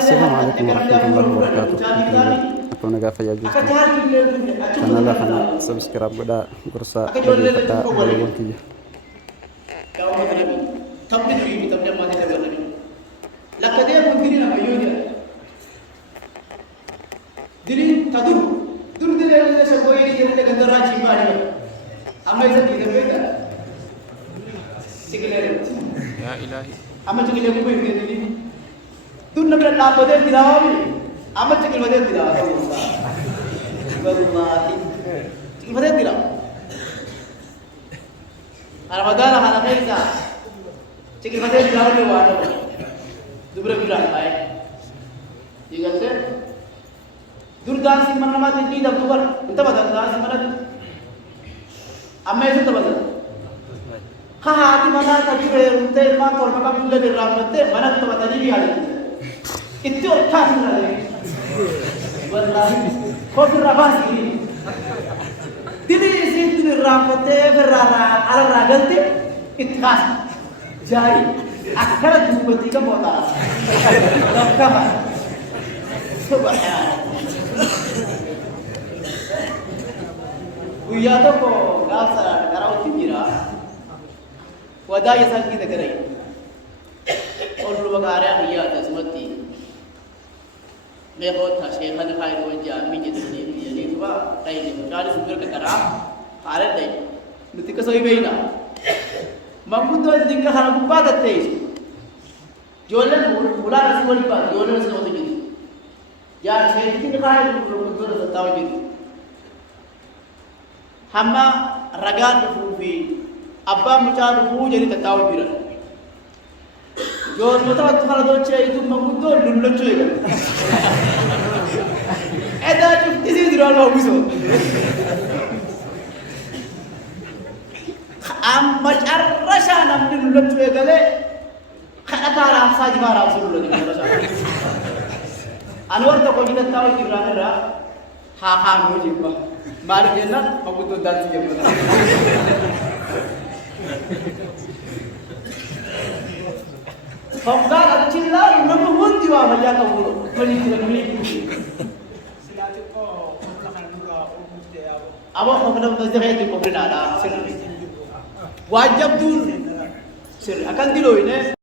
السلام عليكم ورحمة الله وبركاته. Aku naga faya justi. Kanala kana subscribe goda gursa bagi kata balawon kiya. Ya ilahi. Ama cekil aku pun ini. Tu nak bela apa dia tidak awam. Ama cekil dia tidak awam. Wallahi. Cekil dia tidak. Ramadan anak kita. Cekil dia tidak awam dia awam. Dubra bilang baik. Jika se. Durdan si mana mati ni dah tuar. Entah apa durdan si mana. Amma itu entah apa. Hati mana tadi beruntai mak orang macam bila diramate mana tu tadi biar itu orang lagi, wallahi kau berabas ini, jadi isi diramate berara ala raganti itu khas jadi akhirnya dua tiga motor, lokal, subhanallah, uya tu kau nggak salah karau tinggira. وداية سانكي تكري और लोग आ रहे हैं भैया तस्मती मैं बहुत था शेखा ने खाई रोज जामी जितने भी ये तो टाइम नहीं 40 रुपए का करा आ रहे थे नुति का सोई बेइना मंगुत तो दिन का खाना बुपा देते हैं जोले बुला रसी वाली बात जोले रसी होती है यार शेख की खाई लोग तो सताव जी हम्मा रगान फूफी अब्बा मुचार पूज यदि तताव बिरल जो मतलब तुम्हारा दोचे itu mengudo lulucu ya ada cuti sih dirawal bagus am macar rasa nampi lulucu ya kale kata taram saja marah usul lagi Anwar to ko kita tahu kirana ha ha mu jibba mar jenna mengudo dan sih Fokdar acilla namu hundi wa maya ka ulo kali kali abo fokdar muzahid di pobrina ada wajib dul sir akan dilo ini